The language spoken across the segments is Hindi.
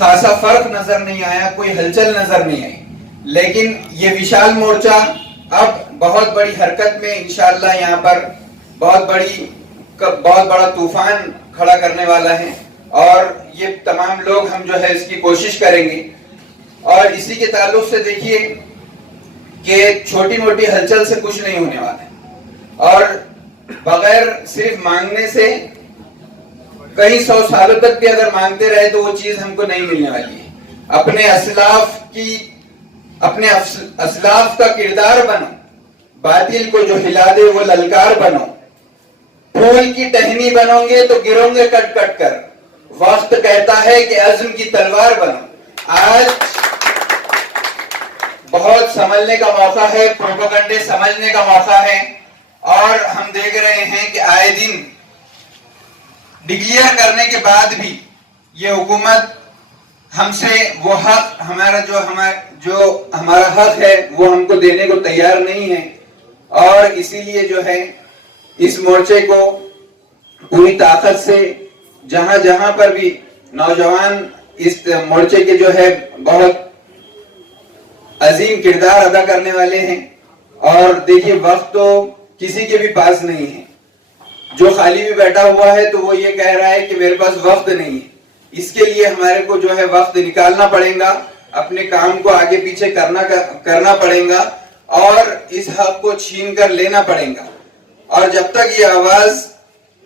खासा फर्क नजर नहीं आया, कोई हलचल नजर नहीं आई। लेकिन ये विशाल मोर्चा अब बहुत बड़ी हरकत में इंशाअल्लाह यहाँ पर बहुत बड़ा तूफान खड़ा करने वाला है और ये तमाम लोग हम जो है इसकी कोशिश करेंगे। और इसी के ताल्लुक से देखिए कि छोटी मोटी हलचल से कुछ नहीं होने वाला है और बगैर सिर्फ मांगने से कई 100 सालों तक भी अगर मांगते रहे तो वो चीज हमको नहीं मिलने वाली है। अपने असलाफ का किरदार बनो, बातिल को जो हिला दे वो ललकार बनो, फूल की टहनी बनोगे तो गिरोगे कट कट कर, वक्त कहता है कि अज़्म की तलवार बनो। आज बहुत संभलने का मौका है, प्रोपेगेंडे समझने का मौका है और हम देख रहे हैं कि आए दिन डिक्लेयर करने के बाद भी ये हुकूमत हमसे वो हक हमारा हक है वो हमको देने को तैयार नहीं है। और इसीलिए जो है इस मोर्चे को पूरी ताकत से जहां जहां पर भी नौजवान इस मोर्चे के जो है बहुत अजीम किरदार अदा करने वाले हैं। और देखिए वक्त तो किसी के भी पास नहीं है, जो खाली भी बैठा हुआ है तो वो ये कह रहा है कि मेरे पास वक्त नहीं है। इसके लिए हमारे को जो है वक्त निकालना पड़ेगा, अपने काम को आगे पीछे करना पड़ेगा और इस हक को छीन कर लेना पड़ेगा। और जब तक ये आवाज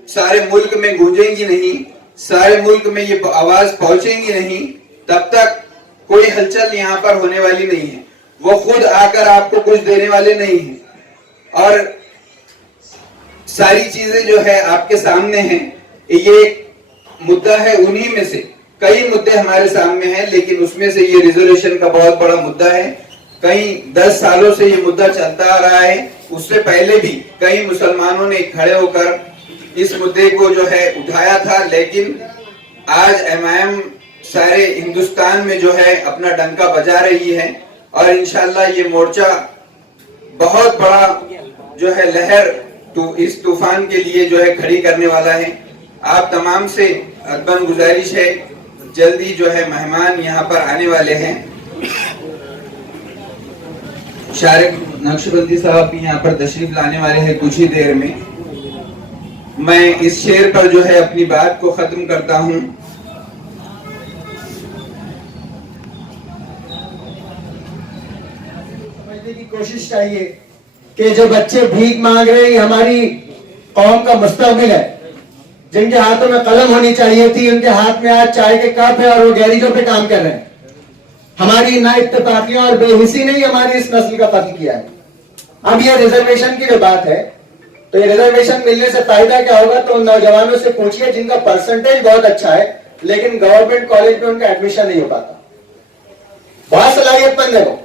सारे मुल्क में गूंजेगी नहीं, सारे मुल्क में ये आवाज पहुंचेगी नहीं, तब तक कोई हलचल यहाँ पर होने वाली नहीं है। वो खुद आकर आपको कुछ देने वाले नहीं है और सारी चीजें जो है आपके सामने हैं। ये मुद्दा है, उन्हीं में से कई मुद्दे हमारे सामने हैं, लेकिन उसमें से ये रिजोल्यूशन का बहुत बड़ा मुद्दा है। कई 10 सालों से ये मुद्दा चलता आ रहा है, उससे पहले भी कई मुसलमानों ने खड़े होकर इस मुद्दे को जो है उठाया था, लेकिन आज एमआईएम सारे हिंदुस्तान में जो है अपना डंका बजा रही है और इंशाल्लाह ये मोर्चा बहुत बड़ा जो है लहर तो इस तूफान के लिए जो है खड़ी करने वाला है। आप तमाम से अदबन गुजारिश है, जल्दी जो है मेहमान यहाँ पर आने वाले हैं। शारिक नक्शबंदी साहब भी यहाँ पर तशरीफ लाने वाले हैं कुछ ही देर में। मैं इस शेर पर जो है अपनी बात को खत्म करता हूँ। समझने की कोशिश चाहिए कि जो बच्चे भीख मांग रहे हैं हमारी कौम का मुस्तकबिल है। जिनके हाथों में कलम होनी चाहिए थी, उनके हाथ में आज चाय के कप है और वो गैरेजों पे काम कर रहे हैं। हमारी ना इत्तेफाकियां और बेहिसी ने ही हमारी इस नस्ल का कत्ल किया है। अब ये रिजर्वेशन की जो बात है, तो ये रिजर्वेशन मिलने से फायदा क्या होगा? तो उन नौजवानों से पूछिए जिनका परसेंटेज बहुत अच्छा है लेकिन गवर्नमेंट कॉलेज में उनका एडमिशन नहीं हो पाता। बहुत सलाहियतमंद है वो,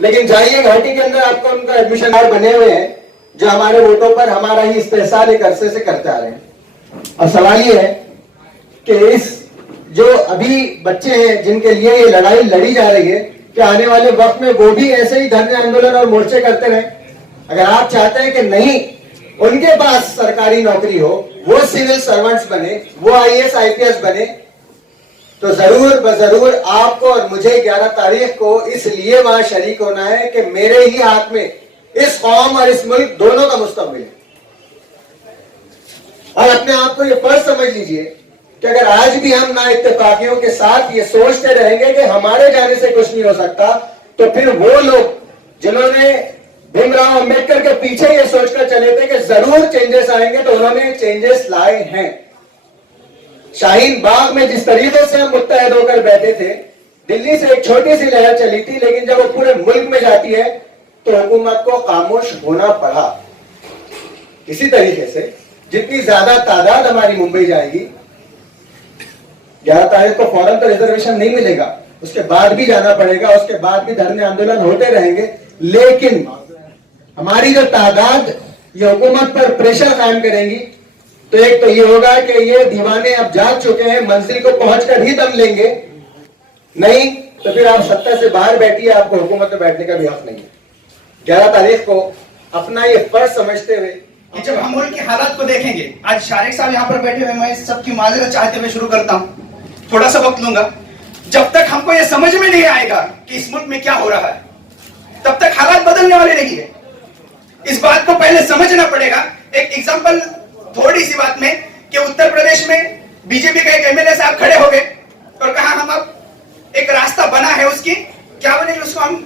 लेकिन जाइए घाटी के अंदर आपको उनका एडमिशन बने हुए हैं जो हमारे वोटों पर हमारा ही इस्तेहसाल एक अरसे से करते आ रहे हैं। अब सवाल ये है कि इस जो अभी बच्चे हैं जिनके लिए ये लड़ाई लड़ी जा रही है, कि आने वाले वक्त में वो भी ऐसे ही धरने आंदोलन और मोर्चे करते रहे? अगर आप चाहते हैं कि नहीं उनके पास सरकारी नौकरी हो, वो सिविल सर्वेंट्स बने, वो आईएएस आईपीएस बने, तो जरूर बजरूर आपको और मुझे 11 तारीख को इसलिए वहां शरीक होना है कि मेरे ही हाथ में इस कौम और इस मुल्क दोनों का मुस्तकबिल है। और अपने आप को ये फर्ज समझ लीजिए कि अगर आज भी हम ना इत्तेफाकियों के साथ ये सोचते रहेंगे कि हमारे जाने से कुछ नहीं हो सकता, तो फिर वो लोग जिन्होंने भीमराव अंबेडकर के पीछे ये सोचकर चले थे कि जरूर चेंजेस आएंगे, तो उन्होंने चेंजेस लाए हैं। शाहीन बाग में जिस तरीके से हम मुत्तहद होकर बैठे थे, दिल्ली से एक छोटी सी लहर चली थी, लेकिन जब वो पूरे मुल्क में जाती है तो हुकूमत को खामोश होना पड़ा। इसी तरीके से जितनी ज्यादा तादाद हमारी मुंबई जाएगी, 11 तारीख को फौरन तो रिजर्वेशन नहीं मिलेगा, उसके बाद भी जाना पड़ेगा, उसके बाद भी धरने आंदोलन होते रहेंगे, लेकिन हमारी जो तादाद ये हुकूमत पर प्रेशर कायम करेंगी, तो एक तो ये होगा कि ये दीवाने अब जाग चुके हैं, मंजिल को पहुंचकर ही दम लेंगे, नहीं तो फिर आप सत्ता से बाहर बैठिए, आपको हुकूमत में बैठने का भी हक नहीं है। 11 तारीख को अपना ये फर्ज समझते हुए जब हम मुल्क की हालात को देखेंगे, आज शारिक साहब यहाँ पर बैठे हुए, मैं सबकी माजरत चाहते हुए शुरू करता हूँ, थोड़ा सा वक्त लूंगा। जब तक हमको ये समझ में नहीं आएगा कि इस मुल्क में क्या हो रहा है, तब तक हालात बदलने वाले नहीं है। इस बात को पहले समझना पड़ेगा। एक एग्जांपल थोड़ी सी बात में, कि उत्तर प्रदेश में बीजेपी के एक एमएलए साहब खड़े हो गए और कहा हम अब एक रास्ता बना है, उसकी क्या बनेगी, उसको हम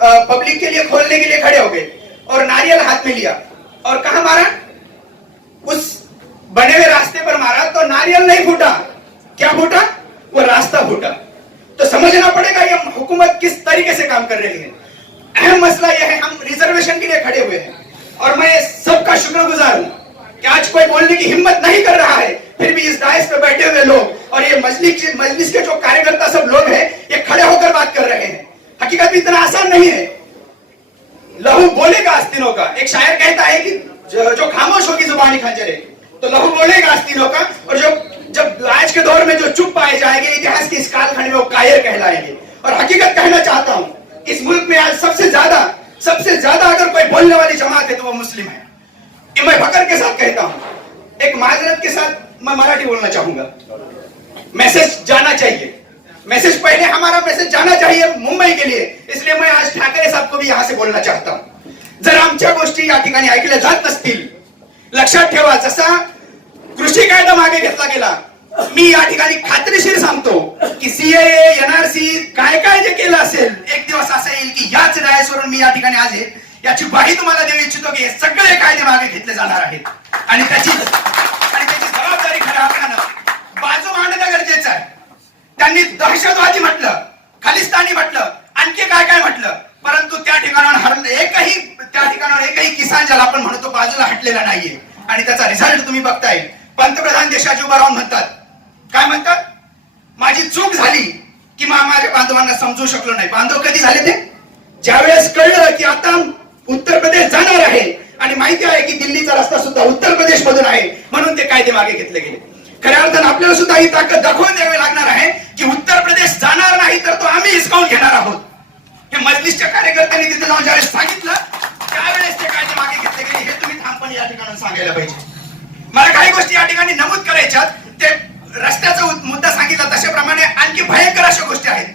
पब्लिक के लिए खोलने के लिए खड़े हो गए और नारियल हाथ में लिया और कहा मारा, उस बने हुए रास्ते पर मारा तो नारियल नहीं फूटा, क्या फूटा, वो रास्ता फूटा। तो समझना पड़ेगा ये हुकूमत किस तरीके से काम कर रही है। अहम मसला यह है, हम रिजर्वेशन के लिए खड़े हुए हैं और मैं सबका शुक्रगुजार हूं कि आज कोई बोलने की हिम्मत नहीं कर रहा है, फिर भी इस डायस पे बैठे हुए लोग और ये मजलिस के जो कार्यकर्ता सब लोग हैं, ये खड़े होकर बात कर रहे हैं। हकीकत में इतना आसान नहीं है। लहू बोलेगा आस्तीनों का, एक शायर कहता है कि जो खामोश होगी जुबानी खंजर है, तो लहू बोलेगा आस्तीनों का, और जो जब आज के दौर में जो चुप पाए जाएंगे, इतिहास के इस कालखंड में वो कायर कहलाएंगे। और हकीकत कहना चाहता हूं, इस मुल्क में आज सबसे ज्यादा अगर कोई बोलने वाली जमात है तो वो मुस्लिम है। ये मैं फकर के साथ कहता हूं। एक माजरत के साथ मैं मराठी बोलना चाहूंगा। मैसेज जाना चाहिए, मैसेज पहले हमारा मैसेज जाना चाहिए मुंबई के लिए, इसलिए मैं आज ठाकरे साहब को भी यहां से बोलना चाहता हूं। जर आमच्या गोष्टी या ठिकाणी ऐकल्या जात नसतील, लक्षात ठेवा, जसा कृषी कायदा मागे घेतला गेला, मी या ठिकाणी खात्रीशीर सांगतो की सीएए, एनआरसी काय काय जे केलं असेल, एक दिवस असं येईल की याच डायसवरून मी या ठिकाणी आज याची ग्वाही तुम्हाला देऊ इच्छितो की हे सगळे कायदे मागे घेतले जाणार आहेत आणि त्याची जबाबदारी खऱ्या अर्थानं बाजू मांडणं गरजेचं आहे। त्यांनी दहशतवादी म्हटलं, खालिस्तानी म्हटलं, आणखी काय काय म्हटलं, परंतु त्या ठिकाणावर एकही किसान ज्याला आपण म्हणतो बाजूला हटलेला नाहीये आणि त्याचा रिझल्ट तुम्ही बघताय। पंतप्रधान देशाची उभा राहून म्हणतात, काय म्हणतात, माझी चूक झाली की माझ्या बांधवांना समजू शकलो नाही। बांधव कधी झाले ते, ज्यावेळेस कळलं की आता उत्तर प्रदेश जाणार आहे आणि माहिती आहे की दिल्लीचा रस्ता सुद्धा उत्तर प्रदेश मधून आहे, म्हणून ते कायदे मागे घेतले गेले। खऱ्या अर्थानं आपल्याला सुद्धा ही ताकद दाखवून द्यावी लागणार आहे की उत्तर प्रदेश जाणार नाही तर तो आम्ही हिसकावून घेणार आहोत। हे मजलिसच्या कार्यकर्त्यांनी तिथे जाऊन ज्यावेळेस सांगितलं, त्यावेळेस ते कायदे मागे घेतले गेले, हे तुम्ही ठामपणे या ठिकाणी सांगायला पाहिजे। मला काही गोष्टी या ठिकाणी नमूद करायच्यात, ते रस्त्याचा मुद्दा सांगितला तशाप्रमाणे आणखी भयंकर अशा गोष्टी आहेत।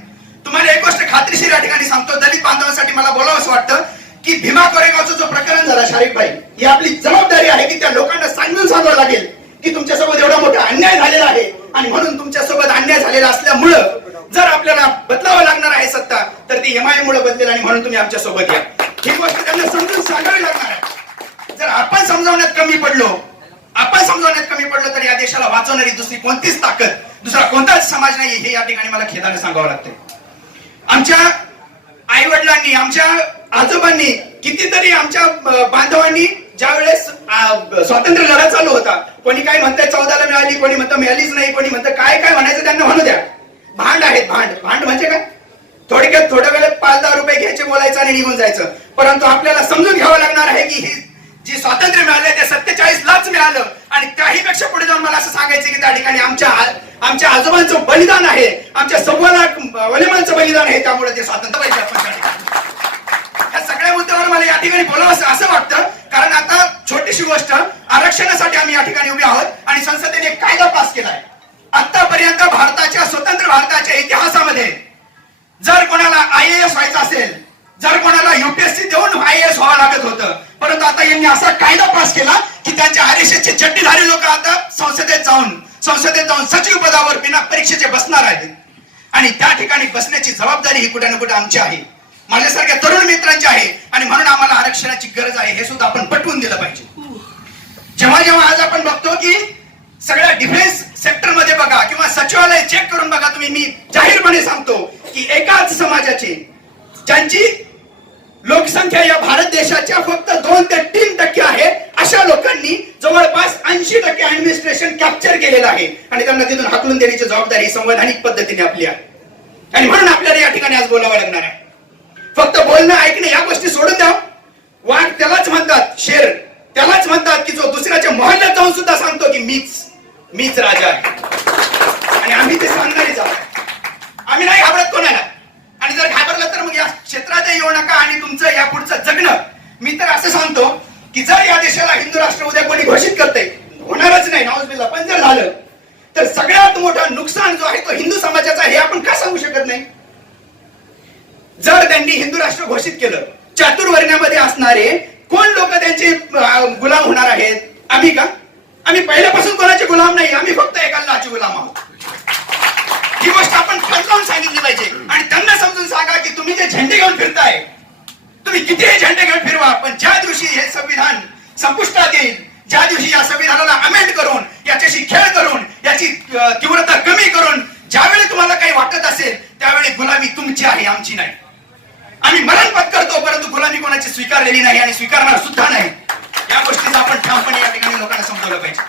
तुम्हाला एक गोष्ट खात्रीशीर या ठिकाणी सांगतो, दलित बांधवांसाठी मला बोलावं असं वाटतं की भीमा कोरेगावचं जो प्रकरण झाला, शारीक भाई, ही आपली जबाबदारी आहे की त्या लोकांना सांगून सांगावं लागेल की तुमच्यासोबत एवढा मोठा अन्याय झालेला आहे आणि म्हणून तुमच्यासोबत अन्याय झालेला असल्यामुळं जर आपल्याला बदलावं लागणार आहे सत्ता, तर ती एमआयएम मुळे बदलेल आणि म्हणून तुम्ही आमच्या सोबत या। ही गोष्ट त्यांना समजून सांगावी लागणार आहे। जर आपण समजावण्यात कमी पडलो तर या देशाला वाचवणारी दुसरी कोणतीच ताकद, दुसरा कोणताच समाज नाही, हे या ठिकाणी मला खेदाने सांगावं लागतंय। आमच्या आई वडिलांनी, आमच्या आजोबांनी, कितीतरी आमच्या बांधवांनी ज्यावेळेस स्वातंत्र्य लढा चालू होता, कोणी काय म्हणतंय 14ला मिळाली, कोणी म्हणतं मिळालीच नाही, कोणी म्हणतं काय काय म्हणायचं त्यांना म्हणू द्या। भांड आहेत, भांड म्हणजे काय, थोडक्यात थोड्या वेळेत 5-10 रुपये घ्यायचे, बोलायचं आणि निघून जायचं। परंतु आपल्याला समजून घ्यावं लागणार आहे की ही जी स्वातंत्र्य मिळालंय ते 47लाच मिळालं आणि त्याहीपेक्षा पुढे जाऊन मला असं सांगायचं की त्या ठिकाणी आमच्या आजोबांचं बलिदान आहे, आमच्या 1.25 लाख वलिमांचं बलिदान आहे, त्यामुळे ते स्वातंत्र्य पाहिजे आपण। या सगळ्या मुद्द्यावर मला या ठिकाणी बोलावं असं वाटतं, कारण आता छोटीशी गोष्ट, आरक्षणासाठी आम्ही या ठिकाणी उभे आहोत आणि संसदेने एक कायदा पास केलाय। आतापर्यंत स्वतंत्र भारताच्या इतिहासामध्ये जर कोणाला आयएएस व्हायचं असेल, जर कोणाला युपीएससी देऊन आयएएस व्हावं लागत होतं, परंतु आता यांनी असा कायदा पास केला की त्यांच्या आरएसएसचे चड्डीधारी लोक आता संसदेत जाऊन सचिव पदावर बिना परीक्षेचे बसणार आहेत आणि त्या ठिकाणी बसण्याची जबाबदारी ही कुठे ना कुठे आमची आहे, माझ्यासारख्या तरुण मित्रांची आहे आणि म्हणून आम्हाला आरक्षणाची गरज आहे, हे सुद्धा आपण पटवून दिलं पाहिजे। जेव्हा आज आपण बघतो की सगळ्या डिफेन्स सेक्टर मध्ये बघा किंवा सचिवालय चेक करून बघा तुम्ही, मी जाहीरपणे सांगतो की एकाच समाजाची ज्यांची लोकसंख्या या भारत देशाच्या फक्त 2 ते 3% आहे, अशा लोकांनी जवळपास 80% ऍडमिनिस्ट्रेशन कॅप्चर केलेलं आहे आणि त्यांना तिथून हाकलून देण्याची जबाबदारी संवैधानिक पद्धतीने आपली आहे आणि म्हणून आपल्याला या ठिकाणी आज बोलावं लागणार आहे। फक्त बोलणं ऐकणं या गोष्टी सोडून द्या। वाघ त्यालाच म्हणतात, शेर त्यालाच म्हणतात की जो दुसऱ्याच्या मोहल्ल्यात जाऊन सुद्धा सांगतो की मीच राजा आहे आणि आम्ही ते सांगणारच आहोत। आम्ही नाही घाबरत कोणाला आणि जर घाबरलं तर मग या क्षेत्रात येऊ नका आणि तुमचं या पुढचं जगणं, मी तर असं सांगतो की जर या देशाला हिंदू राष्ट्र उद्या कोणी घोषित करते, होणारच नाही नाऊजुबिल्लाह, पण जर झालं तर सगळ्यात मोठं नुकसान जो आहे तो हिंदू समाजाचा, हे आपण का सांगू शकत त्यांनी हिंदू राष्ट्र घोषित केलं, चातुर्वर्ण्यामध्ये असणारे कोण लोक त्यांचे गुलाम होणार आहेत? आम्ही का? आम्ही पहिल्यापासून कोणाचे गुलाम नाही, आम्ही फक्त एक अल्लाहचे गुलाम आहोत. ही गोष्ट आपण ठणकावून सांगितली पाहिजे आणि त्यांना समजून सांगा की तुम्ही जे झेंडे घेऊन फिरताय, तुम्ही कितीही झेंडे घेऊन फिरवा, पण ज्या दिवशी हे संविधान संपुष्टात येईल, ज्या दिवशी या संविधानाला अमेंड करून, याच्याशी खेळ करून, याची तीव्रता कमी करून ज्यावेळी तुम्हाला काही वाटत असेल त्यावेळी गुलामी तुमची आहे, आमची नाही. आम्ही मरण पत्करतो परंतु गुलामी कोणाची स्वीकारलेली नाही आणि स्वीकारणार सुद्धा नाही. या गोष्टीचा आपण ठामपणे या ठिकाणी लोकांना समजवलं पाहिजे.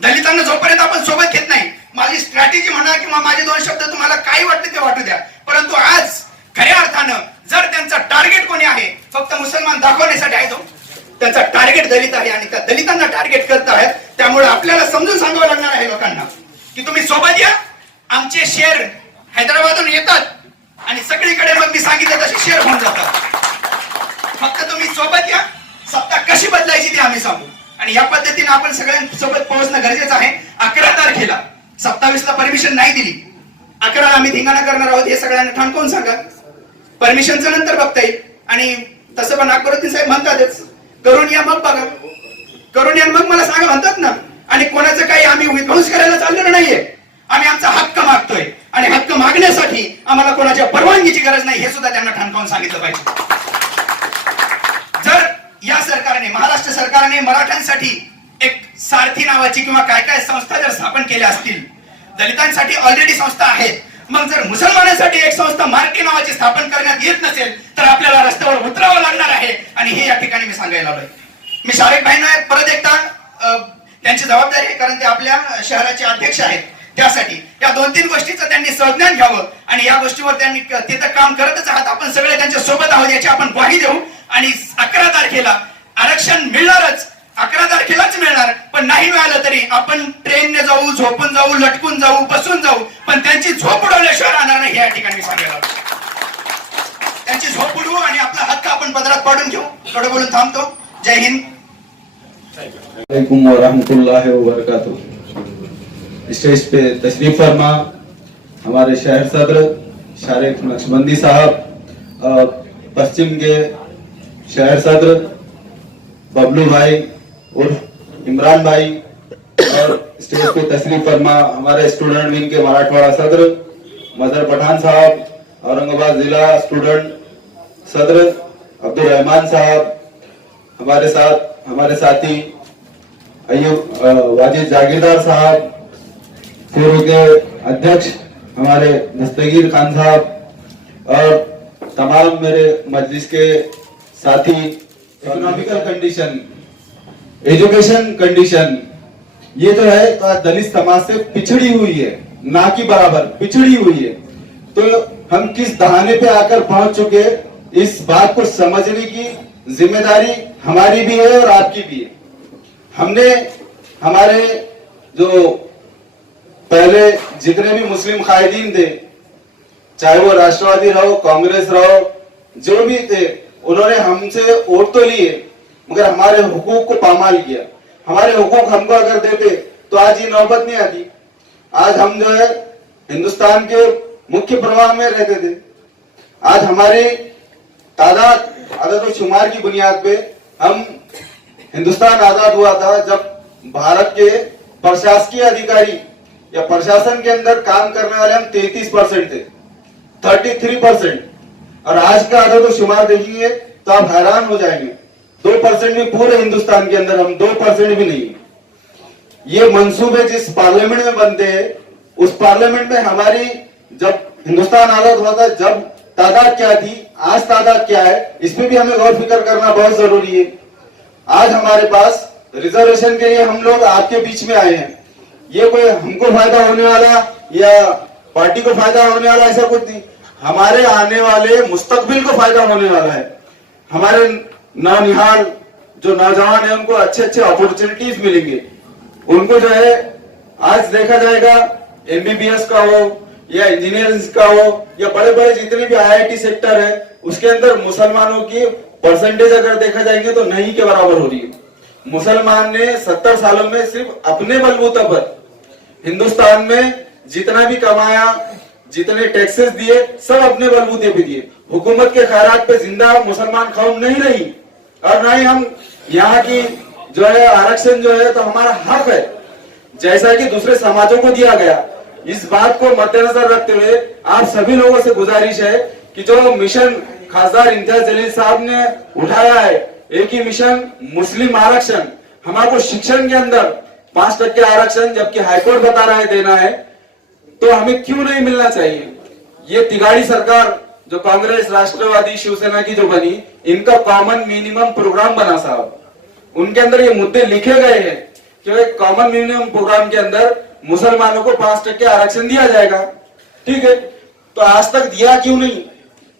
दलितांना जोपर्यंत आपण सोबत घेत नाही, माझी स्ट्रॅटेजी म्हणा किंवा माझे दोन शब्द तुम्हाला काय वाटते ते वाटू द्या, परंतु आज खऱ्या अर्थानं जर त्यांचा टार्गेट कोणी आहे, फक्त मुसलमान दाखवण्यासाठी आहे, तो त्यांचा टार्गेट दलित आहे आणि त्या दलितांना टार्गेट करत आहेत. त्यामुळे आपल्याला समजून सांगावं लागणार आहे लोकांना की तुम्ही सोबत या. आमचे शेअर हैदराबादहून येतात आणि सगळीकडे मग मी सांगितलं तसे शेअर होऊन जातात. फक्त तुम्ही सोबत या. सत्ता कशी बदलायची ते आम्ही सांगू आणि या पद्धतीने आपण सगळ्यांसोबत पोहोचणं गरजेचं आहे. 11 तारखेला 27ला परमिशन नाही दिली, 11ला आम्ही धिंगाणा करणार आहोत हे सगळ्यांना ठाणकावून सांगा. परमिशनचं नंतर बघता येईल आणि तसं पण अकबरुद्दीन साहेब म्हणतातच, करून या मग बघा, करून या मग मला सांगा म्हणतात ना. आणि कोणाचं काही आम्ही विध्वंस करायला चाललेलो नाहीये, आम्ही आमचा हक्क मागतोय आणि हक्क मागण्यासाठी आम्हाला कोणाच्या परवानगीची गरज नाही, हे सुद्धा त्यांना ठाणकावून सांगितलं पाहिजे. जर या सरकारने, महाराष्ट्र सरकारने मराठ्यांसाठी एक सारथी नावाची किंवा काय काय संस्था जर स्थापन केल्या असतील, दलितांसाठी ऑलरेडी संस्था आहेत, मग जर मुसलमानांसाठी एक संस्था मार्के नावाची स्थापन करण्यात येत नसेल तर आपल्याला रस्त्यावर उतरावं लागणार आहे. आणि हे या ठिकाणी मी सांगायला आलोय. मी शारेक भाईंना परत एकदा त्यांची जबाबदारी आहे, कारण ते आपल्या शहराचे अध्यक्ष आहेत, त्यासाठी या 2-3 गोष्टीचं त्यांनी संज्ञान घ्यावं आणि या गोष्टीवर त्यांनी तिथं काम करतच आहात. आपण सगळे त्यांच्या सोबत आहोत याची आपण ग्वाही देऊ आणि 11 तारखेला आरक्षण मिळणारच, 11 तारखेलाच मिळणार. पण नाही मिळालं तरी आपण ट्रेनने जाऊ, झोपून जाऊ, लटकून जाऊ, बसून जाऊ, पण त्यांची झोप उडवल्याशिवाय राहणार नाही. या ठिकाणी मी सांगायला त्यांची झोप उडवू आणि आपला हक्क आपण पदरात पाडून घेऊ. थोडं बोलून थांबतो. जय हिंद. वालेकुम वरहमतुल्लाहि वबरकातुहू. स्टेज पे तशरीफ फरमा हमारे शहर सदर शारेक नक्शबंदी साहब, पश्चिम के शहर सदर बबलू भाई उर्फ इमरान भाई, और स्टेज पे तशरीफ फरमा हमारे स्टूडेंट विंग के मराठवाड़ा सदर मजहर पठान साहब, औरंगाबाद जिला स्टूडेंट सदर अब्दुल रहमान साहब, हमारे साथ हमारे साथी अय्यूब वाजिद जागीरदार साहब, पूर्व के अध्यक्ष हमारे दस्तगीर खान साहब और तमाम मेरे मजलिस के साथी. इकोनॉमिकल कंडीशन, एजुकेशन कंडीशन, ये जो है तो दलित समाज से पिछड़ी हुई है, ना कि बराबर पिछड़ी हुई है. तो हम किस दहाने पे आकर पहुंच चुके, इस बात को समझने की जिम्मेदारी हमारी भी है और आपकी भी है. हमने हमारे जो पहले जितने भी मुस्लिम कायदीन थे, चाहे वो राष्ट्रवादी रहो, कांग्रेस रहो, जो भी थे, उन्होंने हमसे वोट तो लिए मगर हमारे हुकूक को पामाल किया. हमारे हुकूक हमको अगर देते तो आज ये नौबत नहीं आती. आज हम जो है हिंदुस्तान के मुख्य प्रवाह में रहते थे. आज हमारी तादाद आदत और शुमार की बुनियाद पे हम हिंदुस्तान आजाद हुआ था जब भारत के प्रशासकीय अधिकारी या प्रशासन के अंदर काम करने वाले हम 33% थे, 33%. और आज का आदत और शुमार देखिए तो आप हैरान हो जाएंगे, 2% भी पूरे हिंदुस्तान के अंदर हम 2% भी नहीं. ये मंसूबे जिस पार्लियामेंट में बनते हैं, उस पार्लियामेंट में हमारी जब हिंदुस्तान आजाद हुआ था, जब तादाद क्या थी, आज तादाद क्या है, इस पे भी हमें गौर फिक्र करना बहुत जरूरी है. आज हमारे पास रिजर्वेशन के लिए हम लोग आपके बीच में आए हैं. ये कोई हमको फायदा होने वाला या पार्टी को फायदा होने वाला ऐसा कुछ नहीं, हमारे आने वाले मुस्तकबिल को फायदा होने वाला है. हमारे नौनिहाल जो नौजवान है उनको अच्छे अच्छे अपॉर्चुनिटीज मिलेंगे. उनको जो है आज देखा जाएगा एमबीबीएस का हो या इंजीनियरिंग का हो या बड़े बड़े जितने भी आईआईटी सेक्टर है, उसके अंदर मुसलमानों की परसेंटेज अगर देखा जाएंगे तो नहीं के बराबर हो रही है. मुसलमान ने 70 सालों में सिर्फ अपने बलबूते पर हिंदुस्तान में जितना भी कमाया, जितने टैक्सेस दिए सब अपने बलबूते पे दिए। हुकूमत के खैरात पे जिंदा मुसलमान कौम नहीं रही, और ना ही हम यहाँ की जो है आरक्षण जो है तो हमारा हक है जैसा कि दूसरे समाजों को दिया गया। इस बात को मद्देनजर रखते हुए आप सभी लोगों से गुजारिश है कि जो मिशन खासदार इम्तियाज जलील साहब ने उठाया है, एक ही मिशन मुस्लिम आरक्षण, हमारे शिक्षण के अंदर 5% आरक्षण, जबकि हाईकोर्ट बता रहा है देना है, तो हमें क्यों नहीं मिलना चाहिए। ये तिगाड़ी सरकार जो कांग्रेस, राष्ट्रवादी, शिवसेना की जो बनी, इनका कॉमन मिनिमम प्रोग्राम बना साहब, उनके अंदर ये मुद्दे लिखे गए हैं कि कॉमन मिनिमम प्रोग्राम के अंदर मुसलमानों को 5% आरक्षण दिया जाएगा। ठीक है, तो आज तक दिया क्यों नहीं?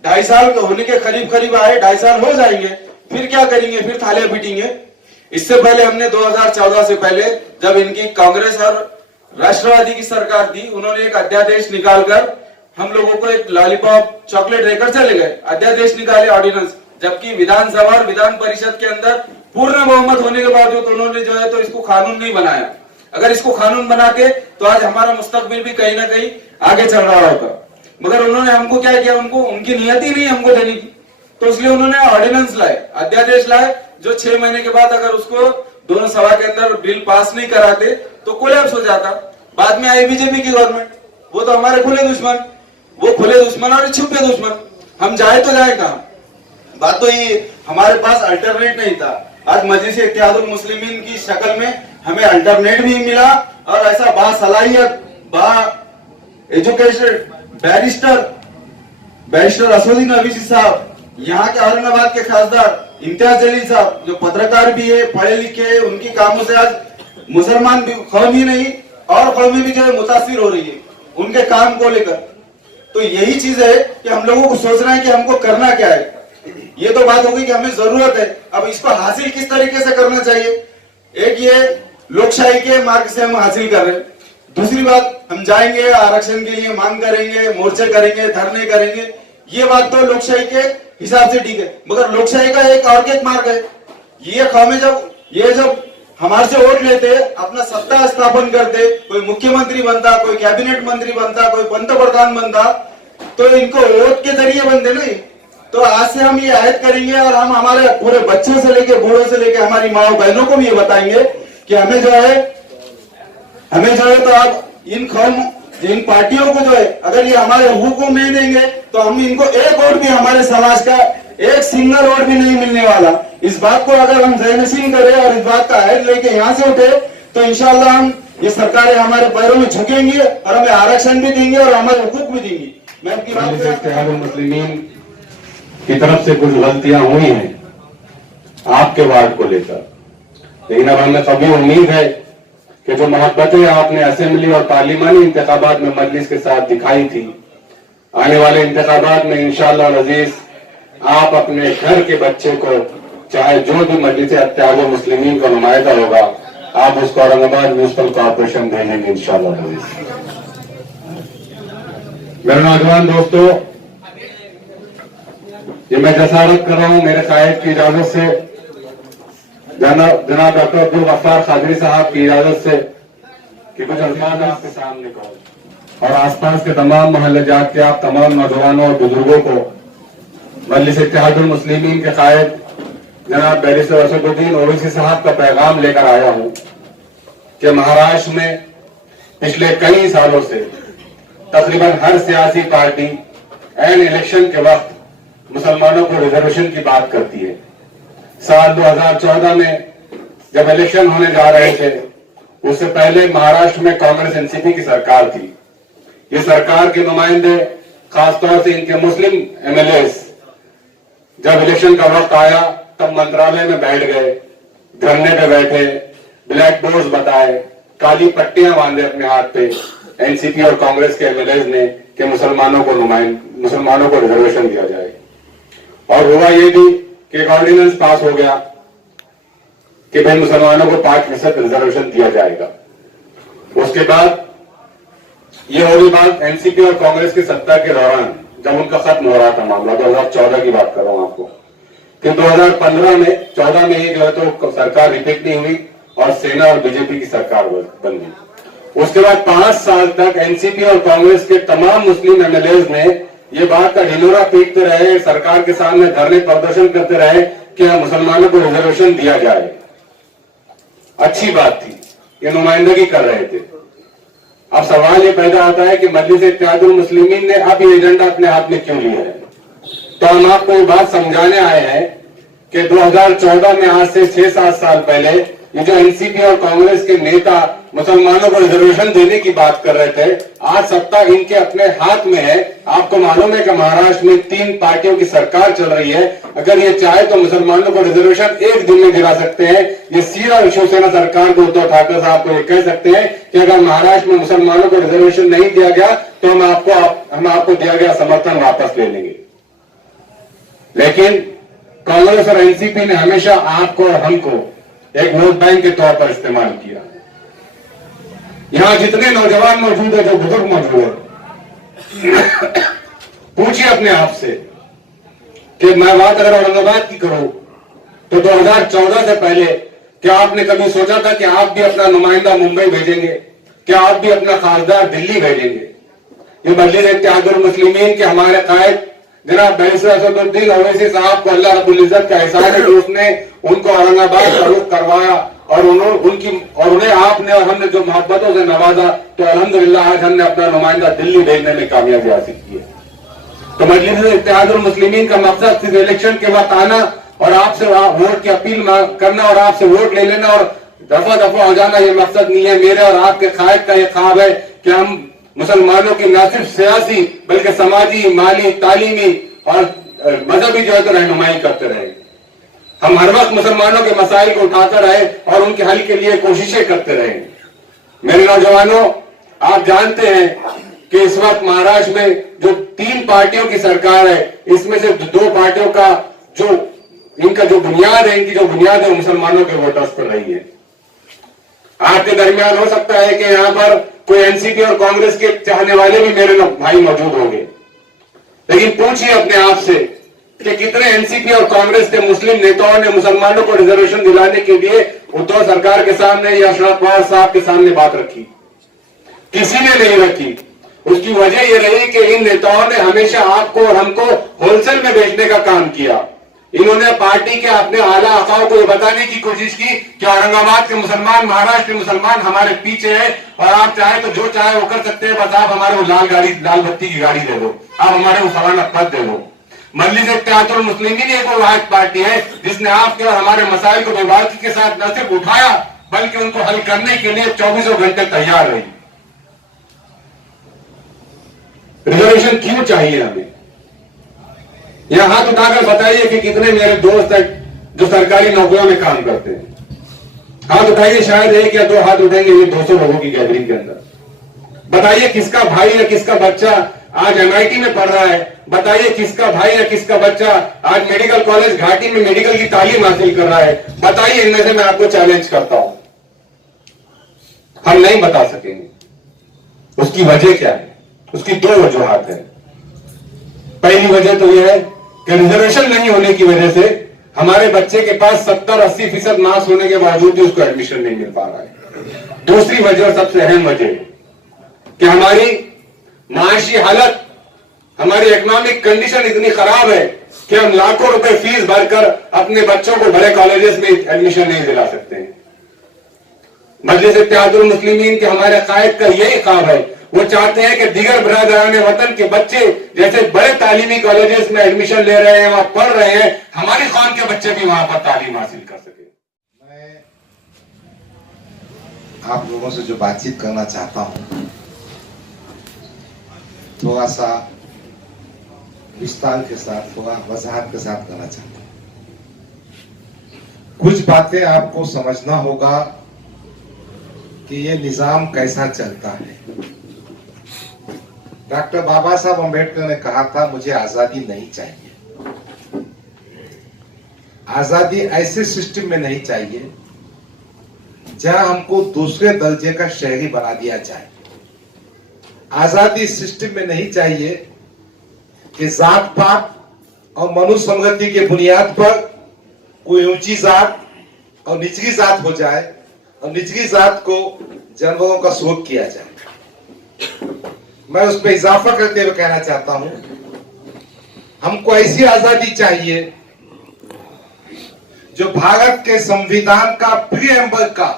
2.5 साल होने के करीब आए, 2.5 साल हो जाएंगे, फिर क्या करेंगे? फिर थाले पीटेंगे। इससे पहले हमने 2014 से पहले जब इनकी कांग्रेस और राष्ट्रवादी की सरकार थी, उन्होंने एक अध्यादेश निकालकर हम लोगों को एक लॉलीपॉप चॉकलेट देकर चले गए। अध्यादेश निकाले, ऑर्डिनेंस, जबकि विधानसभा और विधान परिषद के अंदर पूर्ण बहुमत होने के बावजूद उन्होंने जो है तो इसको कानून नहीं बनाया। अगर इसको कानून बनाते तो आज हमारा मुस्तकबिल भी कहीं ना कहीं आगे चल रहा होता, मगर उन्होंने हमको क्या किया, उनको उनकी नियत ही नहीं हमको देने की, तो इसलिए उन्होंने ऑर्डिनेंस लाए, अध्यादेश लाए, जो 6 महीने के बाद अगर उसको दोनों सभा के अंदर बिल पास नहीं कराते तो कोलैप्स हो जाता। बाद में आई बीजेपी की गवर्नमेंट, वो तो हमारे खुले दुश्मन, वो खुले दुश्मन और छुपे दुश्मन, हम जाए तो जाए कहाँ। बात तो ये, हमारे पास अल्टरनेट नहीं था। आज मजलिस इत्तेहादुल मुस्लिमीन की शक्ल में हमें अल्टरनेट भी मिला, और ऐसा बासलाहियत, बा एजुकेटेड बैरिस्टर असदुद्दीन अवीसी साहब, यहाँ के औरंगाबाद के खासदार इम्तियाज जलील साहब, जो पत्रकार भी है, पढ़े लिखे है, उनकी कामों से आज मुसलमान भी, कौम ही नहीं और कौमें भी जो है मुतासिर हो रही है उनके काम को लेकर। तो यही चीज है कि हम लोगों को सोचना है कि हमको करना क्या है। ये तो बात होगी कि हमें जरूरत है, अब इसको हासिल किस तरीके से करना चाहिए। एक ये लोकशाही के मार्ग से हम हासिल कर रहे हैं, दूसरी बात हम जाएंगे आरक्षण के लिए मांग करेंगे, मोर्चे करेंगे, धरने करेंगे, ये बात तो लोकशाही के हिसाब से ठीक है, मगर लोकशाही का एक मार्ग है। ये कौमें जब हमारे से वोट लेते, अपना सत्ता स्थापन करते, कोई मुख्यमंत्री बनता, कोई कैबिनेट मंत्री बनता, कोई पंतप्रधान बनता, तो इनको वोट के जरिए बनते नहीं। तो आज से हम ये आयत करेंगे और हम हमारे पूरे बच्चों से लेके बूढ़ों से लेके हमारी माओ बहनों को भी ये बताएंगे कि हमें जो है तो आप इन पार्टियों को जो है अगर ये हमारे हुकूक को नहीं देंगे तो हम इनको एक वोट भी, हमारे समाज का एक सिंगल वोट भी नहीं मिलने वाला। इस बात को अगर हम ज़हनशीन करें और इस बात का आयत लेके यहाँ से उठे तो इंशाअल्लाह हम ये सरकारें हमारे पैरों में झुकेंगी और हमें आरक्षण भी देंगे और हमारे हुकूक भी देंगी। मैं आपकी बात मुस्लिमीन की तरफ से कुछ गलतियां हुई हैं आपके वार्ड को लेकर, लेकिन अब हमें सभी उम्मीद है कि जो मोहब्बतें आपने असेंबली और पार्लिमानी इंतखाबात में मजलिस के साथ दिखाई थी, आने वाले इंतखाबात में इंशाअल्लाह अजीज आप अपने घर के बच्चे को, चाहे जो भी मजलिस इत्तेहादुल मुस्लिमीन का नुमाइंदा होगा, आप उसको औरंगाबाद म्यूनिसिपल कॉर्पोरेशन भेजेंगे इंशाअल्लाह अजीज। मेरे नौजवान दोस्तों, ये मैं जसारत कर रहा हूं मेरे साहिब की इजाजत से, जनाब डॉक्टर अब्दुल गफ्फार खादरी साहब की इजाजत से, कि कुछ अल्फाज आपके सामने कहो और आसपास के तमाम मोहल्ले जात के आप तमाम नौजवानों और बुजुर्गों को मजलिस इत्तेहादुल मुस्लिमीन के कायद जनाब बैरिस्टर असदुद्दीन ओवैसी साहब का पैगाम लेकर आया हूं कि महाराष्ट्र में पिछले कई सालों से तकरीबन हर सियासी पार्टी एन इलेक्शन के वक्त मुसलमानों को रिजर्वेशन की बात करती है। साल 2014 में जब इलेक्शन होने जा रहे थे, उससे पहले महाराष्ट्र में कांग्रेस एनसीपी की सरकार थी। ये सरकार के नुमाइंदे, खासतौर से इनके मुस्लिम एमएलएस, जब इलेक्शन का वक्त आया तब मंत्रालय में बैठ गए, धरने पे बैठे, ब्लैक बोर्ड्स बताए, काली पट्टियां बांधे अपने हाथ पे एनसीपी और कांग्रेस के एमएलएस ने कि मुसलमानों को रिजर्वेशन दिया जाए। और हुआ ये भी कि एक ऑर्डिनेंस पास हो गया कि भाई मुसलमानों को 5% रिजर्वेशन दिया जाएगा। उसके बाद ये हो गई बात एनसीपी और कांग्रेस की सत्ता के दौरान, जब उनका खत्म हो रहा था मामला, 2014 की बात कर रहा हूं आपको, कि 2014 में ही जो है तो सरकार रिपीट नहीं हुई और सेना और बीजेपी की सरकार बन गई। उसके बाद 5 साल तक एनसीपी और कांग्रेस के तमाम मुस्लिम एमएलएज ने ये बात का ढिंढोरा पीटते रहे, सरकार के सामने धरने प्रदर्शन करते रहे कि मुसलमानों को रिजर्वेशन दिया जाए। अच्छी बात थी, ये नुमाइंदगी कर रहे थे। अब सवाल ये पैदा होता है कि मजलिस इत्तेहादुल मुस्लिमीन ने अब ये एजेंडा अपने हाथ में क्यों लिया है। तो हम आपको ये बात समझाने आए हैं कि 2014 में, आज से 6-7 साल पहले, ये जो एनसीपी और कांग्रेस के नेता मुसलमानों को रिजर्वेशन देने की बात कर रहे थे, आज सत्ता इनके अपने हाथ में है। आपको मालूम है कि महाराष्ट्र में 3 पार्टियों की सरकार चल रही है। अगर ये चाहे तो मुसलमानों को रिजर्वेशन एक दिन में दिला सकते हैं। ये सीधा शिवसेना सरकार को, उद्धव ठाकरे साहब को ये कह सकते हैं कि अगर महाराष्ट्र में मुसलमानों को रिजर्वेशन नहीं दिया गया तो हम आपको दिया गया समर्थन वापस ले लेंगे। लेकिन कांग्रेस और एनसीपी ने हमेशा आपको और हमको एक वोट बैंक के तौर पर इस्तेमाल किया। यहां जितने नौजवान मौजूद है, जो बुजुर्ग मौजूद है, पूछिए अपने आप से कि मैं बात अगर औरंगाबाद की करूं तो 2014 से पहले क्या आपने कभी सोचा था कि आप भी अपना नुमाइंदा मुंबई भेजेंगे? क्या आप भी अपना खासदार दिल्ली भेजेंगे? ये मजलिस इत्तेहादुल मुस्लिमीन के हमारे कायद जनाब बैरिस्टर असदुद्दीन ओवैसी साहब को अल्लाह रब्बुल इज्जत का एहसान है कि उसने उनको औरंगाबाद का रुख करवाया और उन्हें आपने और हमने जो मोहब्बतों से नवाजा, तो अल्हम्दुलिल्लाह आज हमने अपना नुमाइंदा दिल्ली भेजने में कामयाबी हासिल की है। तो मजलिस इत्तेहादुल मुस्लिमीन का मकसद सिर्फ इलेक्शन के वक्त आना और आपसे वोट की अपील करना और आपसे वोट ले लेना और दफा दफा हो जाना, ये मकसद नहीं है। मेरे और आपके कायद का ये ख्वाब है कि हम मुसलमानों की न सिर्फ सियासी बल्कि समाजी, माली, तालीमी और मजहबी जो है तो रहनुमाई करते रहे। हम हर वक्त मुसलमानों के मसाइल को उठाते रहे और उनके हल के लिए कोशिशें करते रहे। मेरे नौजवानों, आप जानते हैं कि इस वक्त महाराष्ट्र में जो 3 पार्टियों की सरकार है, इसमें से 2 पार्टियों का इनका जो बुनियाद है, इनकी जो बुनियाद है वो मुसलमानों के वोटर्स पर रही है। आपके दरमियान हो सकता है कि यहाँ पर कोई एनसीपी और कांग्रेस के चाहने वाले भी मेरे भाई मौजूद होंगे, लेकिन पूछिए अपने आप से कि कितने एनसीपी और कांग्रेस के मुस्लिम नेताओं ने मुसलमानों को रिजर्वेशन दिलाने के लिए उद्धव सरकार के सामने या शरद पवार साहब के सामने बात रखी? किसी ने नहीं रखी। उसकी वजह यह रही कि इन नेताओं ने हमेशा आपको और हमको होलसेल में बेचने का काम किया। इन्होंने पार्टी के अपने आला अकाओं को ये बताने की कोशिश की कि औरंगाबाद के मुसलमान, महाराष्ट्र के मुसलमान हमारे पीछे है और आप चाहे तो जो चाहे वो कर सकते हैं, बस आप हमारे वो लाल बत्ती की गाड़ी दे दो, आप हमारे वो फलाना पद दे दो। मजलिस इत्तेहादुल मुस्लिमीन एक वो वाहिद पार्टी है जिसने आपके और हमारे मसाइल को बेबाकी के साथ न सिर्फ उठाया बल्कि उनको हल करने के लिए 24 घंटे तैयार रही। रिजर्वेशन क्यों चाहिए हमें? यहां हाथ उठाकर बताइए कि कितने मेरे दोस्त हैं जो सरकारी नौकरियों में काम करते हैं। हाथ उठाइए, शायद 1 या 2 हाथ उठाएंगे ये 200 लोगों की गैदरिंग के अंदर। बताइए किसका भाई या किसका बच्चा आज एमआईटी में पढ़ रहा है? बताइए किसका भाई या किसका बच्चा आज मेडिकल कॉलेज घाटी में मेडिकल की तालीम हासिल कर रहा है? बताइए, इनमें से मैं आपको चैलेंज करता हूं। हम नहीं बता सकेंगे। उसकी वजह क्या है? उसकी 2 वजूहात है। पहली वजह तो यह है कि रिजर्वेशन नहीं होने की वजह से हमारे बच्चे के पास 70-80% मार्क्स होने के बावजूद भी उसको एडमिशन नहीं मिल पा रहा है। दूसरी वजह और सबसे अहम वजह कि हमारी माशी हालत, हमारी इकोनॉमिक कंडीशन इतनी खराब है कि हम लाखों रुपए फीस भरकर अपने बच्चों को बड़े कॉलेजेस में एडमिशन नहीं दिला सकते हैं। मजलिस इत्तेहादुल मुस्लिमीन के हमारे कायद का यही ख्वाब है। वो चाहते हैं कि दीगर बिरादरान वतन के बच्चे जैसे बड़े तालीमी कॉलेजेस में एडमिशन ले रहे हैं, वहां पढ़ रहे हैं, हमारी कौम के बच्चे भी वहां पर तालीम हासिल कर सके। मैं आप लोगों से जो बातचीत करना चाहता हूं, थोड़ा सा विस्तार के साथ, थोड़ा वजाहत के साथ करना चाहता हूं। कुछ बातें आपको समझना होगा कि ये निजाम कैसा चलता है। डॉक्टर बाबा साहब अम्बेडकर ने कहा था, मुझे आजादी नहीं चाहिए। आजादी ऐसे सिस्टम में नहीं चाहिए जहां हमको दूसरे दर्जे का शहरी बना दिया जाए। आजादी सिस्टम में नहीं चाहिए कि जात पात और मनुष्य संगति के बुनियाद पर कोई ऊंची जात और निचली जात हो जाए और निचली जात को जानवरों का शोक किया जाए। मैं उसमें इजाफा करते हुए कहना चाहता हूं, हमको ऐसी आजादी चाहिए जो भारत के संविधान का प्रीएम्बल का,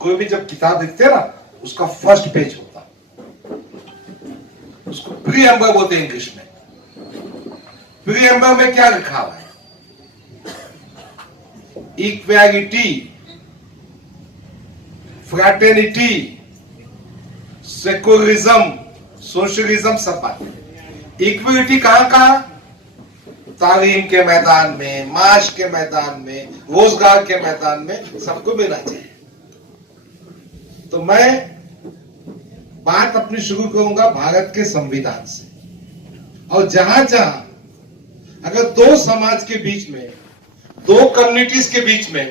कोई भी जब किताब लिखते ना उसका फर्स्ट पेज होता, उसको प्रीएम्बल बोलते हैं इंग्लिश में। प्रीएम्बल में क्या लिखा हुआ है? इक्वालिटी, फ्रैटर्निटी, सेकुलरिज्म, सोशलिज्म, सब बातें। इक्वालिटी कहां कहां? तालीम के मैदान में, माश के मैदान में, रोजगार के मैदान में सबको मिलना चाहिए। तो मैं बात अपनी शुरू करूंगा भारत के संविधान से, और जहां जहां अगर दो समाज के बीच में, दो कम्युनिटीज के बीच में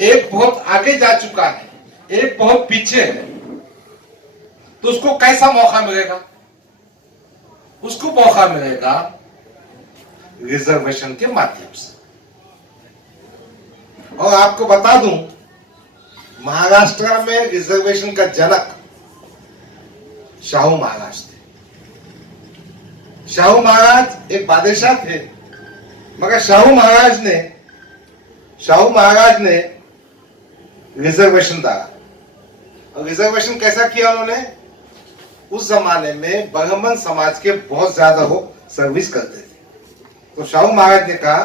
एक बहुत आगे जा चुका है, एक बहुत पीछे है, तो उसको कैसा मौका मिलेगा? उसको मौका मिलेगा रिजर्वेशन के माध्यम से। और आपको बता दूं, महाराष्ट्र में रिजर्वेशन का जनक शाहू महाराज थे। शाहू महाराज एक बादशाह थे, मगर शाहू महाराज ने रिजर्वेशन डाला। और रिजर्वेशन कैसा किया उन्होंने? उस जमाने में ब्राह्मण समाज के बहुत ज्यादा लोग सर्विस करते थे, तो शाहू महाराज ने कहा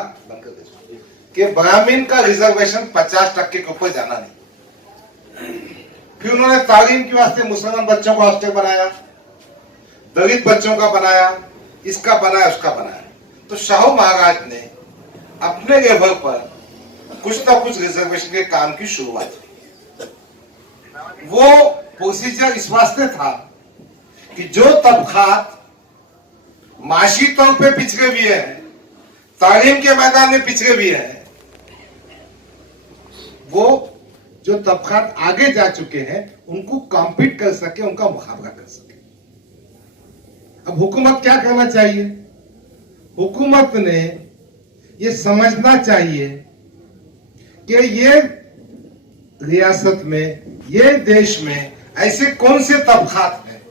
कि ब्राह्मण का रिजर्वेशन 50% के ऊपर जाना नहीं। फिर उन्होंने तालीम के वास्ते मुसलमान बच्चों का हॉस्टल बनाया, दलित बच्चों का बनाया, इसका बनाया, उसका बनाया। तो शाहू महाराज ने अपने लेवल पर कुछ ना कुछ रिजर्वेशन के काम की शुरुआत की। वो प्रोसीजर इस वास्ते था कि जो तबकात माशी तौर पे पिछड़े भी है, तालीम के मैदान में पिछड़े भी है, वो जो तबकात आगे जा चुके हैं उनको कॉम्पीट कर सके, उनका मुकाबला कर सके। अब हुकूमत क्या करना चाहिए? हुकूमत ने ये समझना चाहिए कि ये रियासत में, ये देश में ऐसे कौन से तबकात हैं,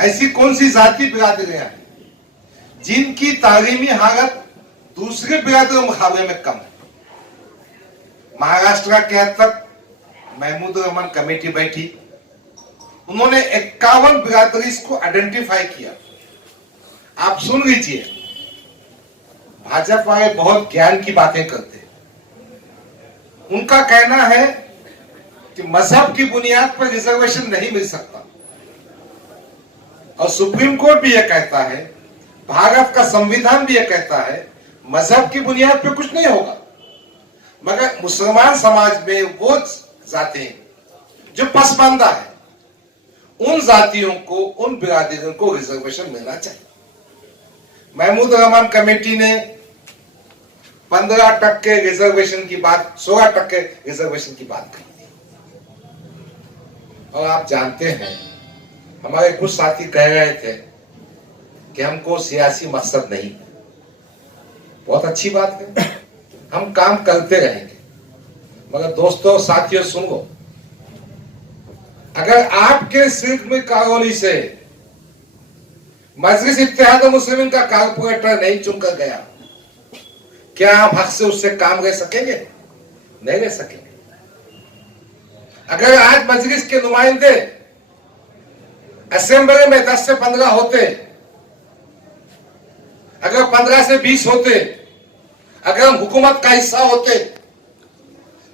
ऐसी कौन सी जाति बिरादरियां हैं जिनकी तालीमी हालत दूसरे बिरादरियों के मुकाबले में कम है। महाराष्ट्र के हद तक महमूद रहमान कमेटी बैठी, उन्होंने 51 बिरादरी को आइडेंटिफाई किया। आप सुन लीजिए, भाजपा वाले बहुत ज्ञान की बातें करते हैं। उनका कहना है कि मजहब की बुनियाद पर रिजर्वेशन नहीं मिल सकता, और सुप्रीम कोर्ट भी यह कहता है, भारत का संविधान भी यह कहता है, मजहब की बुनियाद पर कुछ नहीं होगा। मगर मुसलमान समाज में वो जातियां जो पसमानदा है, उन जातियों को, उन बिरादरियों को रिजर्वेशन मिलना चाहिए। महमूद रहमान कमेटी ने 15% रिजर्वेशन की बात, 16% रिजर्वेशन की बात कही थी। और आप जानते हैं, हमारे कुछ साथी कह रहे थे कि हमको सियासी मकसद नहीं। बहुत अच्छी बात है, हम काम करते रहेंगे। मगर दोस्तों, साथियों, सुनो, अगर आपके सिल्क में कॉलोनी से मजलिस इत्तेहाद मुस्लिमीन का कारपोरेटर नहीं चुनकर गया, क्या आप हक से उससे काम ले सकेंगे? नहीं ले सकेंगे। अगर आज मजलिस के नुमाइंदे असेंबली में 10 से 15 होते, अगर 15 से 20 होते, अगर हम हुकूमत का हिस्सा होते,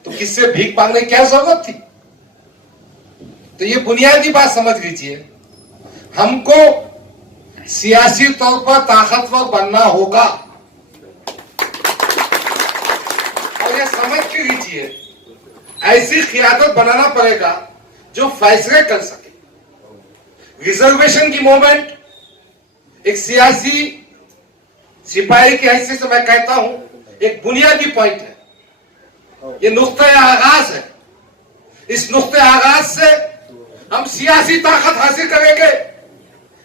तो किससे भीख मांगने की क्या जरूरत थी? तो ये बुनियादी बात समझ लीजिए, हमको सियासी तौर पर ताकतवर बनना होगा। और ये समझ के लीजिए, ऐसी क़ियादत बनाना पड़ेगा जो फैसले कर सके। रिजर्वेशन की मूवमेंट एक सियासी सिपाही की हैसियत से मैं कहता हूं, एक बुनियादी पॉइंट है। ये नुक्ते आगाज है। इस नुक्ते आगाज से हम सियासी ताकत हासिल करेंगे,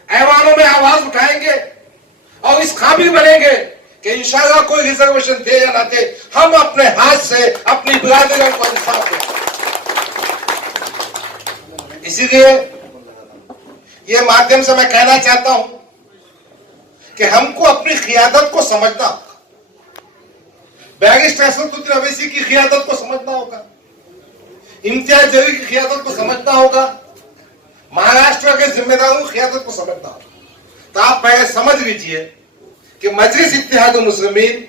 ऐवानों में आवाज उठाएंगे और इस काबिल बनेंगे कि इंशाल्लाह कोई रिजर्वेशन दे या ना दे, हम अपने हाथ से अपनी बिरादरी को इंसाफ दें। इसीलिए ये माध्यम से मैं कहना चाहता हूं कि हमको अपनी क़ियादत को समझना होगा, बैरिस्टर असदुद्दीन अवैसी की क़ियादत को समझना होगा, इम्तियाज जलील की क़ियादत को समझना होगा, महाराष्ट्र के जिम्मेदारों की क़ियादत को समझना होगा। तो आप पहले समझ लीजिए कि मजलिस इत्तेहाद मुस्लिमीन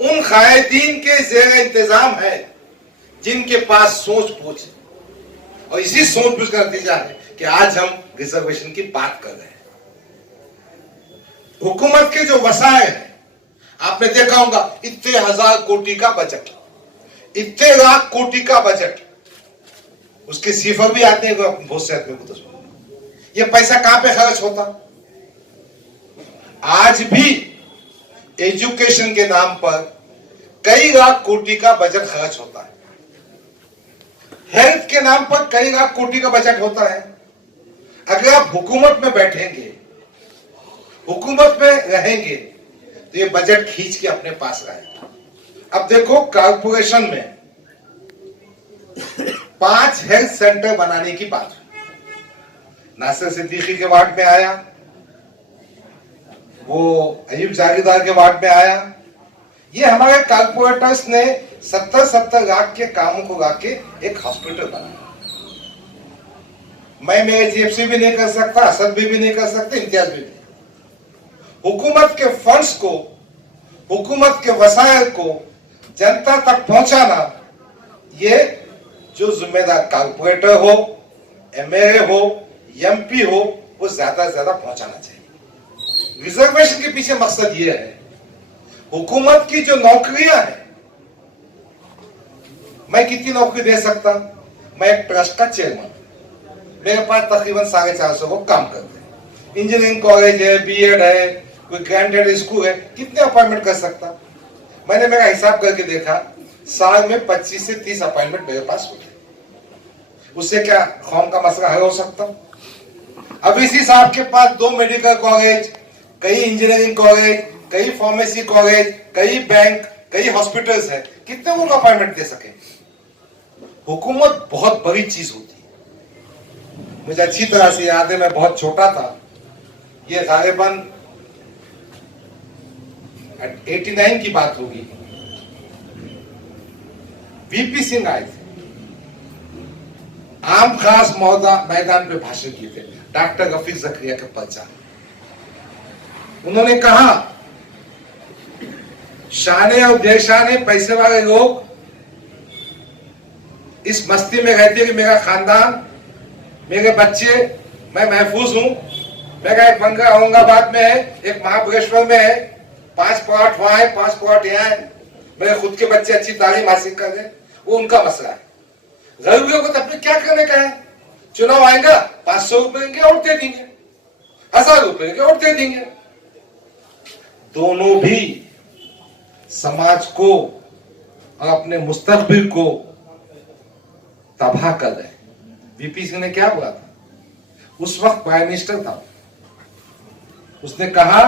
उन कायदीन के ज़ेर इंतजाम है जिनके पास सोच बूझ है, और इसी सोच बूझ का नतीजा है कि आज हम रिजर्वेशन की बात कर रहे हैं। हुकूमत के जो वसाइल है, आपने देखा होगा इतने 1000 कोटी का बजट, इतने लाख कोटी का बजट, उसके सिफर भी आते हैं बहुत से आदमी को। तो ये पैसा कहां पे खर्च होता? आज भी एजुकेशन के नाम पर कई लाख कोटी का बजट खर्च होता है, हेल्थ के नाम पर कई लाख कोटी का बजट होता है। अगर आप हुकूमत में बैठेंगे, हुकूमत में रहेंगे, तो ये बजट खींच के अपने पास लाएगा। अब देखो कॉर्पोरेशन में 5 हेल्थ सेंटर बनाने की बात हुई, नासिर सिद्दीकी के वार्ड में आया, वो अयूब जागीरदार के वार्ड में आया। ये हमारे कॉर्पोरेटर्स ने 70-70 लाख के कामों को लाके एक हॉस्पिटल बनाया। मैं मेरे जेब से भी नहीं कर सकता, असद भी नहीं कर सकते, इम्तियाज भी नहीं। हुकूमत के फंड्स को, हुकूमत के वसाइल को जनता तक पहुंचाना, ये जो जिम्मेदार कॉर्पोरेटर हो, एमएलए हो, एमपी हो, वो ज्यादा से ज्यादा पहुंचाना चाहिए। रिजर्वेशन के पीछे मकसद ये है, हुकूमत की जो नौकरियां हैं, मैं कितनी नौकरी दे सकता? मैं एक ट्रस्ट का चेयरमैन, मेरे पास तकरीबन 450 लोग काम करते हैं। इंजीनियरिंग कॉलेज है, बीएड है, कोई ग्रेजुएट स्कूल है, कितने अपॉइंटमेंट कर सकता? मैंने मेरा हिसाब करके देखा, साल में 25 से 30 अपॉइंटमेंट मेरे पास होते। उससे क्या कौम का मसला हल हो सकता? अब इसी साहब के पास 2 मेडिकल कॉलेज, कई इंजीनियरिंग कॉलेज, कई फार्मेसी कॉलेज, कई बैंक, कई हॉस्पिटल्स है, कितने लोग अपॉइंटमेंट दे सके? हुकूमत बहुत बड़ी चीज होती है। मुझे अच्छी तरह से याद है, मैं बहुत छोटा था, ये गालिबन 89 की बात होगी। वीपी सिंह आए थे, आम खास मैदान पे भाषण किए थे, डॉक्टर रफीक जकरिया के पर्चा। उन्होंने कहा, शाने और देशाने पैसे वाले लोग इस मस्ती में रहते हैं कि मेरा खानदान, मेरे बच्चे, मैं महफूज हूं। मेरा एक बंगला औरंगाबाद में है, एक महाबलेश्वर में है, 5 प्लॉट वहां है, 5 प्लॉट यहाँ है, मेरे खुद के बच्चे अच्छी तालीम हासिल कर रहे, वो उनका मसला है। गरीबियों को तो अपने क्या करने का है? चुनाव आएगा, 500 रुपए के वोट दे देंगे, 1000 रुपए के वोट दे देंगे। दोनों भी समाज को और अपने मुस्तकबिल को तबाह कर रहे हैं। वीपी सिंह ने क्या बोला था? उस वक्त प्राइम मिनिस्टर था, उसने कहा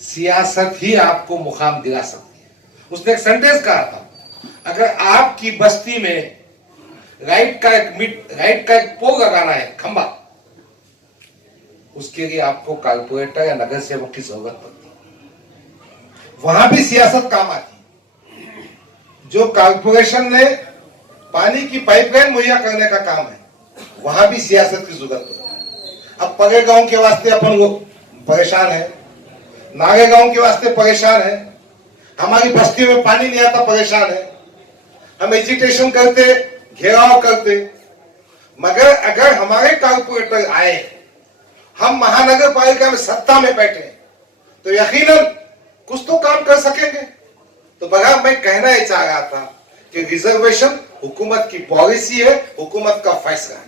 सियासत ही आपको मुकाम दिला सकती है। उसने एक सेंटेंस कहा था, अगर आपकी बस्ती में राइट का एक पोल लगाना है, खंबा, उसके लिए आपको कॉर्पोरेटर या नगर सेवक की जरूरत पड़ती है। वहां भी सियासत काम आती है। जो कॉर्पोरेशन ने पानी की पाइपलाइन मुहैया करने का काम है, वहां भी सियासत की जरूरत है। अब पगे गांव के वास्ते अपन लोग परेशान है, नागे गांव के वास्ते परेशान है, हमारी बस्ती में पानी नहीं आता, परेशान है। हम एजिटेशन करते, घेराव करते, मगर अगर हमारे कॉर्पोरेटर आए, हम महानगर पालिका में सत्ता में बैठे, तो यकीनन कुछ तो काम कर सकेंगे। तो बगैर मैं कहना ही चाह रहा था कि रिजर्वेशन हुकूमत की पॉलिसी है, हुकूमत का फैसला है।